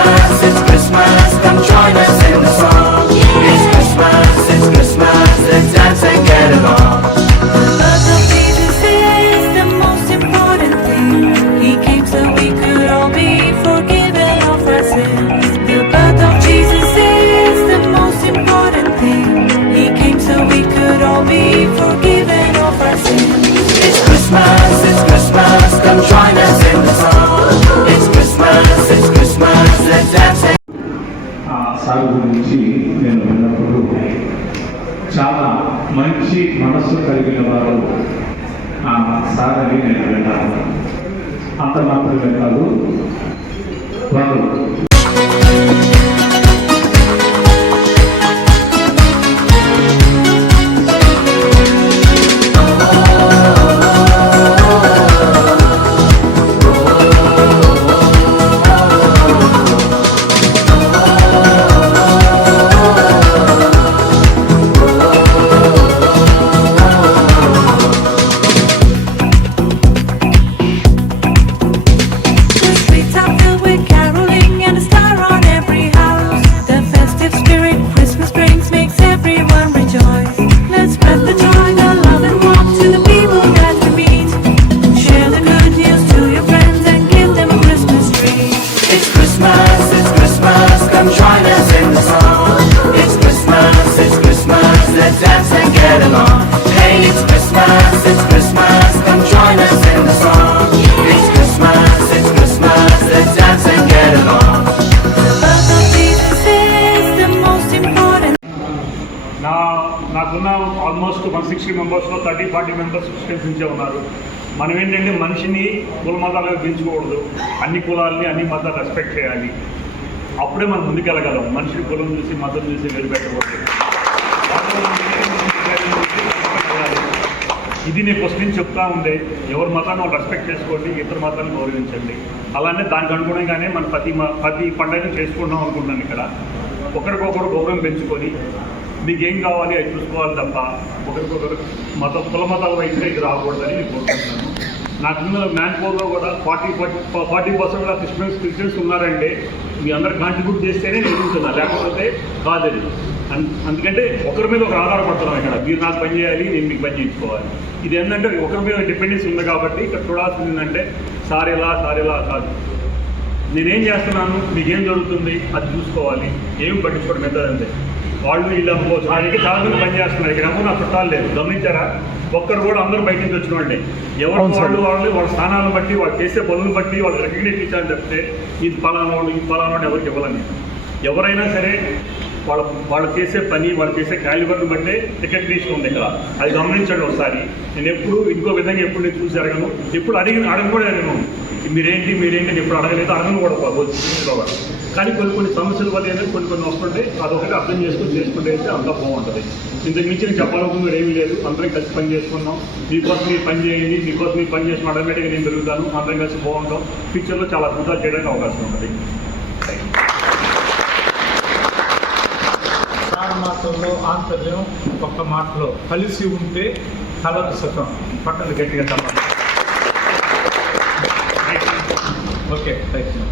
Christmas, it's Christmas, come join us in the song. It's Christmas, let's dance and get along. The birth of Jesus is the most important thing. He came so we could all be forgiven of our sins. The birth of Jesus is the most important thing. He came so we could all be forgiven of our sins. It's Christmas, come join us in the song. It's Christmas, let's dance and సాగు గురించి నేను విన్నప్పుడు చాలా మంచి మనస్సు కలిగిన వారు సాగని నేను విన్నాను. అంత మాత్రమే కాదు, వారు dance and get along. Hey, it's Christmas, come join us in the song. It's Christmas, let's dance and get along. The birth of Jesus is the most important. నాకున్న ఆల్మోస్ట్ 160 మెంబర్స్లో 30-40 మెంబర్స్ క్రిస్టియన్స్ నుంచే ఉన్నారు. మనం ఏంటంటే మనిషిని కుల మతాలుగా పెంచుకోకూడదు, అన్ని కులాలని అన్ని మతాలు రెస్పెక్ట్ చేయాలి. అప్పుడే మనం ముందుకెళ్ళగలం. మనిషిని కులం చూసి మతం చూసి వేరు పెట్టకూడదు. ఇది నేను ఫస్ట్ నుంచి చెప్తా ఉండే, ఎవరి మతాన్ని వాళ్ళు రెస్పెక్ట్ చేసుకోండి, ఇతర మతాన్ని గౌరవించండి. అలానే దానికి అనుగుణంగానే మనం ప్రతి పండుగ చేసుకుంటాం అనుకుంటున్నాను. ఇక్కడ ఒకరికొకరు గౌరవం పెంచుకొని మీకు ఏం కావాలి అది చూసుకోవాలి తప్ప ఒకరికొకరు కుల మతాల వైపు ఇది రాకూడదని నేను కోరుకుంటున్నాను. నాకున్న మ్యాన్ పవర్లో కూడా 40% క్రిస్టియన్స్ ఉన్నారంటే మీ అందరు కాంట్రిబ్యూట్ చేస్తేనే నేర్చుకుంటున్నా, లేకపోతే కాదని. అందుకంటే ఒకరి మీద ఒకరు ఆధారపడుతున్నాం. ఇక్కడ మీరు నాకు పని చేయాలి, నేను మీకు పని చేయించుకోవాలి. ఇది ఏంటంటే ఒకరి మీద డిపెండెన్స్ ఉంది కాబట్టి ఇక్కడ చూడాల్సింది ఏంటంటే సారేలా కాదు. నేనేం చేస్తున్నాను, మీకేం జరుగుతుంది అది చూసుకోవాలి, ఏం పట్టించుకోవడం ఎంతంతే. వాళ్ళు వీళ్ళు అనుకోవచ్చు, ఆయనకి చాలా మంది పని చేస్తున్నారు. ఇక్కడ ఎవరు నా చుట్టాలు లేదు, గమనించారా? ఒక్కరు కూడా అందరూ బయట నుంచి వచ్చిన వాళ్ళే. ఎవరు వాళ్ళ స్థానాలను బట్టి, వాళ్ళు చేసే పనులను బట్టి వాళ్ళు రికగ్నైజ్ ఇచ్చారని చెప్తే ఇది ఫలానా ఎవరికి ఇవ్వాలని. ఎవరైనా సరే వాళ్ళు చేసే పని, వాళ్ళు చేసే క్యాలిబర్ని బట్టే రికగ్నిషన్ ఉంది ఇక్కడ. అది గమనించండి ఒకసారి. నేను ఎప్పుడు ఇంకో విధంగా ఎప్పుడు నేను చూసి అడగను, ఎప్పుడు అడగను కూడా నేను మీరేంటి ఎప్పుడు అడగను కూడా. కానీ కొన్ని సమస్యలు వల్ల ఏంటంటే కొన్ని వస్తుంటే అదొకటి అర్థం చేసుకుంటే అయితే అంతా బాగుంటుంది. ఇంతకు మించి నేను చెప్పాలనుకుంటే ఏమీ లేదు. అందరం కలిసి పని చేసుకున్నాం. మీకోసం మీరు పని చేయండి, మీకోసం మీరు పని చేసుకుని ఆటోమేటిక్గా నేను పెరుగుతాను. అందరం కలిసి బాగుంటాం. ఫ్యూచర్లో చాలా అద్భుతాలు చేయడానికి అవకాశం ఉంటుంది. మాటల్లో ఆంతర్యం, ఒక్క మాటలో కలిసి ఉంటే కలదు సుఖం. పక్కన గట్టిగా తప్ప. Okay, thank you.